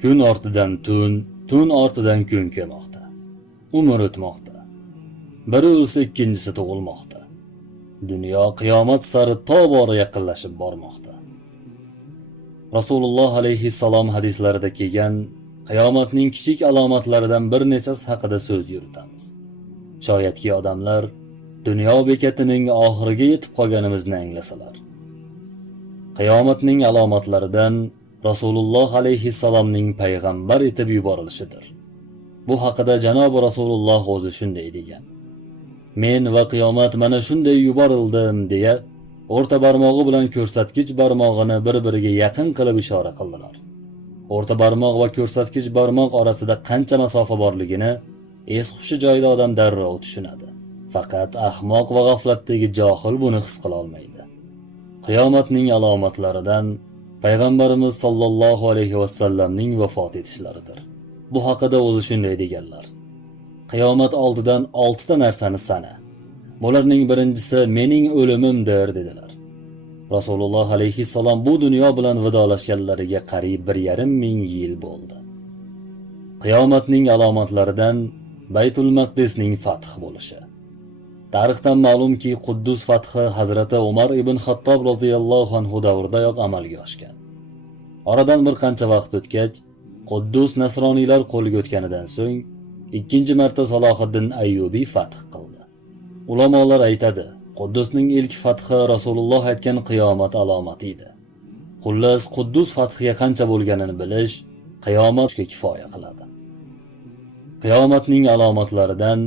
Kun ortidan tun, tun ortidan kun kelmoqda. Umr o'tmoqda. Biri o'lsa ikkinchisi tug'ilmoqda. Dunyo qiyomat sari tobora yaqinlashib bormoqda. Rasululloh alayhissalom hadislarida kelgan qiyomatning kichik alomatlaridan bir nechasi haqida so'z yuritamiz. Shoyatki odamlar dunyo bekatining oxiriga yetib qolganimizni anglasalar. Qiyomatning alomatlaridan Rasululloh alayhissalomning payg'ambar etib yuborilishidir. Bu haqida Janob Rasululloh o'zi shunday degan: "Men va qiyomat mana shunday yuborildim" deya o'rta barmog'i bilan ko'rsatkich barmog'ini bir-biriga yaqin qilib ishora qildilar. O'rta barmoq va ko'rsatkich barmoq orasida qancha masofa borligini es-hushi joyida odam darrov tushunadi. Faqat ahmoq va g'aflatdagi johil buni his qila olmaydi. Qiyomatning alomatlaridan payg'ambarimiz sollallohu alayhi va sallamning vafot etishlaridir. Bu haqida o'zi shunday deganlar: "Qiyomat oldidan 6 ta narsani sana. Bularning birinchisi mening o'limimdir" dedilar. Rasululloh alayhissalom bu dunyo bilan vidolashganlariga qariyb 1,5 ming yil bo'ldi. Qiyomatning alomatlaridan Baytul Maqdisning fath bo'lishi. Tarixdan ma'lumki, Quddus fathi Hazrati Umar ibn Xattob roziyallohu anhu davridayoq amalga oshgan. Oradan bir qancha vaqt o'tgach, Quddus nasroniylar qo'liga o'tganidan so'ng ikkinchi marta Salohiddin Ayyubiy fath qildi. Ulamolar aytadi, Quddusning ilk fathi Rasululloh aytgan qiyomat alomati edi. Xullas, Quddus fathiga qancha bo'lganini bilish qiyomatga kifoya qiladi. Qiyomatning alomatlaridan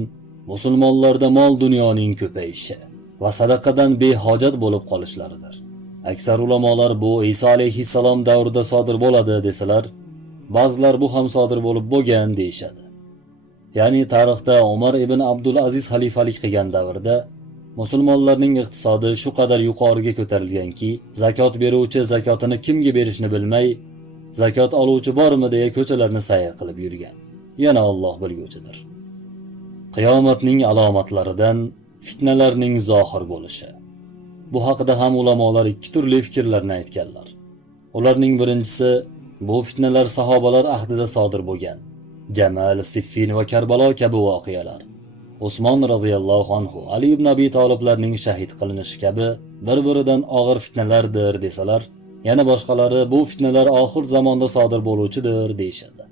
musulmonlarda mol dunyoning ko'payishi va sadaqadan behojat bo'lib qolishlaridir. Aksar ulamolar bu Isa alayhissalom davrida sodir bo'ladi desalar, ba'zilar bu ham sodir bo'lib bo'lgan deyshadi. Ya'ni tarixda Umar ibn Abdul Aziz xalifalik qilgan davrda musulmonlarning iqtisodi shu qadar yuqoriga ko'tarilganki, zakot beruvchi zakotini kimga berishni bilmay, zakot oluvchi bormi deya ko'chalarni sayr qilib yurgan. Yana Alloh bilguvchidir. Qiyomatning alomatlaridan fitnalarning zohir bo'lishi. Bu haqida ham ulamolar ikki turli fikrlarni aytganlar. Ularning birinchisi, bu fitnalar sahobalar ahdida sodir bo'lgan Jamal, Siffin va Karbalo kabi voqealar. Usmon roziyallohu anhu, Ali ibn Abi Taliblarning shahid qilinishi kabi bir-biridan og'ir fitnalardir desalar, yana boshqalari bu fitnalar oxir zamonda sodir bo'luvchidir deyshadi.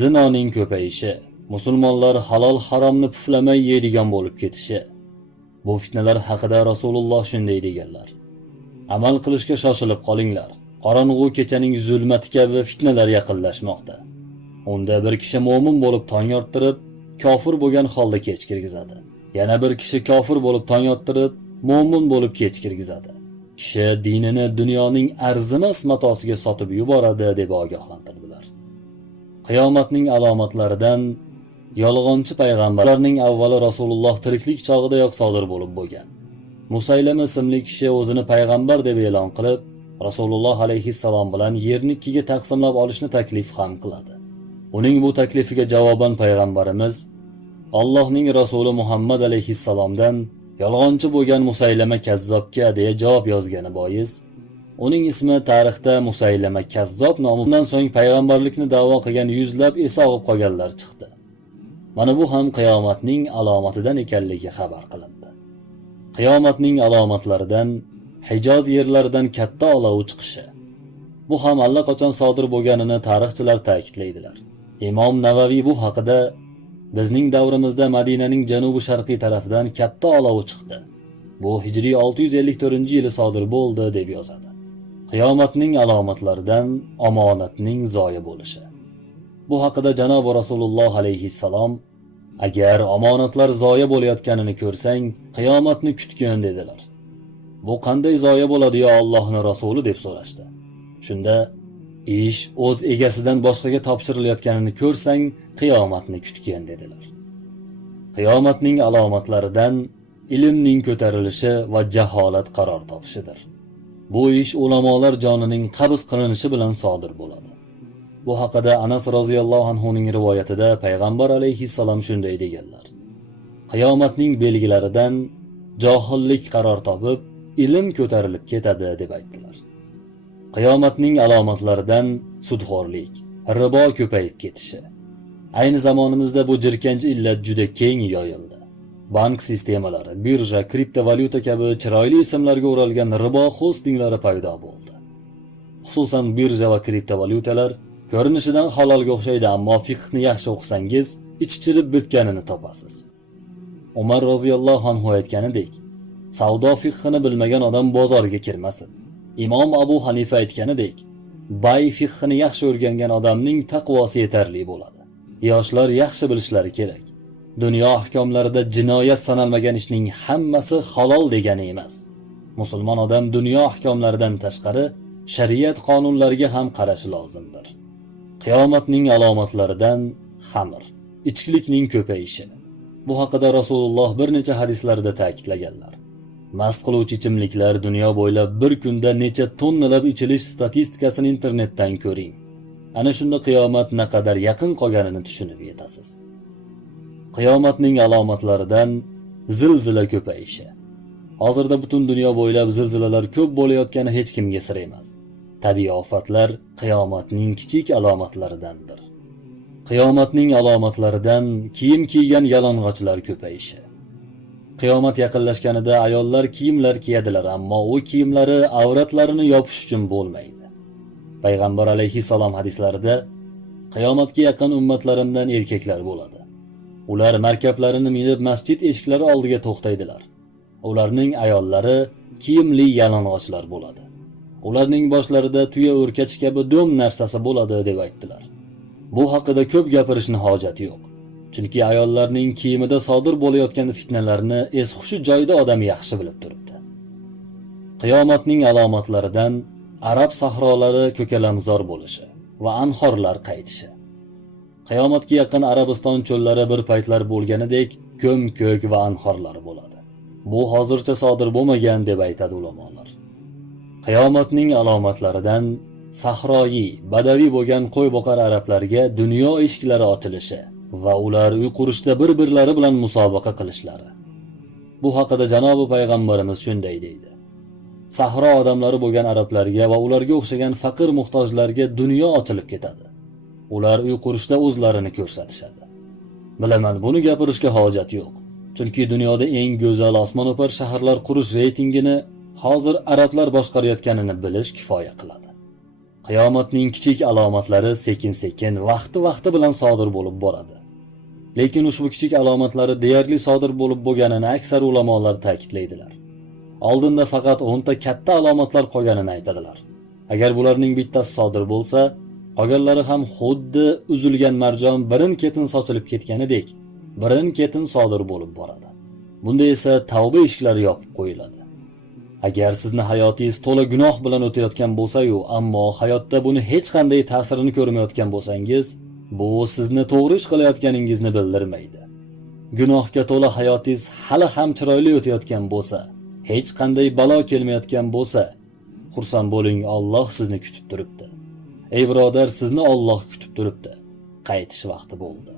Zinoning ko'payishi, musulmonlar halol haromni puflamay yeydigan bo'lib ketishi. Bu fitnalar haqida Rasululloh shunday deganlar: "Amal qilishga shoshilib qolinglar. Qorong'u kechaning zulmati kabi fitnalar yaqinlashmoqda. Unda bir kishi mu'min bo'lib tong orttirib, kofir bo'lgan holda kech kirgizadi. Yana bir kishi kofir bo'lib tong orttirib, mu'min bo'lib kech kirgizadi. Kishi dinini dunyoning arzimas matosiga sotib yuboradi" deb ogohlantirdilar. Qiyomatning alomatlaridan yolg'onchi payg'ambarlarning avvali Rasululloh tiriklik chog'idayoq sodir bo'lgan. Musaylama ismli kishi o'zini payg'ambar deb e'lon qilib, Rasululloh alayhissalom bilan yerni ikkiga taqsimlab olishni taklif ham qiladi. Uning bu taklifiga javoban payg'ambarimiz Allohning rasuli Muhammad alayhissalomdan yolg'onchi bo'lgan Musaylama kazzobga deya javob yozgani bois, uning ismi tarixda Musaylama kazzob nomidan so'ng payg'ambarlikni da'vo qilgan yuzlab esog'ib qolganlar chiqdi. Mana bu ham qiyomatning alomatidan ekanligi xabar qilindi. Qiyomatning alomatlaridan Hijoz yerlaridan katta olov chiqishi. Bu ham allaqachon sodir bo'lganini tarixchilar ta'kidlaydilar. Imom Navaviy bu haqida bizning davrimizda Madinaning janubi-sharqiy tarafidan katta olov chiqdi. Bu hijriy 654-yili sodir bo'ldi deb yozadi. Qiyomatning alomatlaridan omonatning zoyi bo'lishi. Bu haqida Janob Rasululloh alayhissalom: "Agar omonatlar zoya bo'layotganini ko'rsang, qiyomatni kutgin" dedilar. "Bu qanday zoya bo'ladi yo Allohning rasuli?" deb so'rashdi. Shunda ish o'z egasidan boshqaga topshirilayotganini ko'rsang, qiyomatni kutgin dedilar. Qiyomatning alomatlaridan ilmning ko'tarilishi va jaholat qaror topishidir. Bu ish ulamolar jonining qabz qilinishi bilan sodir bo'ladi. Bu haqida Anas roziyallohu anhu ning rivoyatida payg'ambar alayhissalom shunday deganlar: "Qiyomatning belgilaridan johillik qaror topib, ilm ko'tarilib ketadi" deb aytdilar. Qiyomatning alomatlaridan sudxo'rlik, ribo ko'payib ketishi. Ayni zamonimizda bu jirkanch illat juda keng yoyildi. Bank sistemalari, birja, kriptovalyuta kabi chiroyli ismlarga o'ralgan ribo hostinglari paydo bo'ldi. Xususan birja va kriptovalyutalar ko'rinishidan halolga o'xshaydi, ammo fiqhni yaxshi o'qisangiz ichi chirib bitganini topasiz. Umar roziyallohu anhu aytganidek, savdo fiqhini bilmagan odam bozorga kirmasin. Imom Abu Hanifa aytganidek, bay fiqhini yaxshi o'rgangan odamning taqvosi yetarli bo'ladi. Yoshlar yaxshi bilishlari kerak. Dunyo ahkomlarida jinoyat sanalmagan ishning hammasi halol degani emas. Musulmon odam dunyo ahkomlaridan tashqari shariat qonunlariga ham qarashi lozimdir. Qiyomatning alomatlaridan xamir, ichkilikning ko'payishi. Bu haqida Rasululloh bir necha hadislarda ta'kidlaganlar. Mast qiluvchi ichimliklar dunyo bo'ylab bir kunda necha tonnalab ichilish statistikasini internetdan ko'ring. Ana shunda qiyomat naqadar yaqin qolganini tushunib yetasiz. Qiyomatning alomatlaridan zilzila ko'payishi. Hozirda butun dunyo bo'ylab zilzilalar ko'p bo'layotgani hech kimga sir emas. Tabiiy ofatlar qiyomatning kichik alomatlaridandir. Qiyomatning alomatlaridan kiyim kiygan yalang'ochlar ko'payishi. Qiyomat yaqinlashganida ayollar kiyimlar kiyadilar, ammo u kiyimlari avratlarini yopish uchun bo'lmaydi. Payg'ambar alayhissalom hadislarida qiyomatga yaqin ummatlarimdan erkaklar bo'ladi. Ular markablarini minib masjid eshiklari oldiga to'xtaydilar. Ularning ayollari kiyimli yalang'ochlar bo'ladi. Ularning boshlarida tuya o'rkachi kabi do'm narsasi bo'ladi deb aytdilar. Bu haqida ko'p gapirishni hojati yo'q. Chunki ayollarning kiyimida sodir bo'layotgan fitnalarni es-hushi joyida odam yaxshi bilib turibdi. Qiyomatning alomatlaridan arab sahrolari ko'kalamzor bo'lishi va anhorlar qaytishi. Qiyomatga yaqin Arabiston cho'llari bir paytlar bo'lganidek ko'm-ko'k va anhorlari bo'ladi. Bu hozircha sodir bo'lmagan deb aytadi ulamolar. Qiyomatning alomatlaridan sahroyi, badaviy bo'lgan qo'y boqar arablarga dunyo eshiklari ochilishi va ular uy qurishda bir-birlari bilan musobaqa qilishlari. Bu haqida janobi payg'ambarimiz shunday deydi: Sahro odamlari bo'lgan arablarga va ularga o'xshagan faqir muhtojlarga dunyo ochilib ketadi. Ular uy qurishda o'zlarini ko'rsatishadi. Bilaman, buni gapirishga hojat yo'q. Chunki dunyoda eng go'zal osmono'par shaharlar qurish reytingini hozir arablar boshqarayotganini bilish kifoya qiladi. Qiyomatning kichik alomatlari sekin-sekin vaqti bilan sodir bo'lib boradi. Lekin ushbu kichik alomatlari deyarli sodir bo'lib bo'lganini aksar ulamolar ta'kidlaydilar. Oldinda faqat 10 ta katta alomatlar qolganini aytadilar. Agar bularning bittasi sodir bo'lsa, qolganlari ham xuddi uzilgan marjon birin-ketin sochilib ketganidek, birin-ketin sodir bo'lib boradi. Bunda esa tavba eshiklari yopib qo'yiladi. Agar sizni hayotingiz to'la gunoh bilan o'tayotgan bo'lsa-yu, ammo hayotda buni hech qanday ta'sirini ko'rmayotgan bo'lsangiz, bu sizni to'g'ri ish qilayotganingizni bildirmaydi. Gunohga to'la hayotingiz hali ham chiroyli o'tayotgan bo'lsa, hech qanday balo kelmayotgan bo'lsa, xursand bo'ling, Alloh sizni kutib turibdi. Ey birodar, sizni Alloh kutib turibdi. Qaytish vaqti bo'ldi.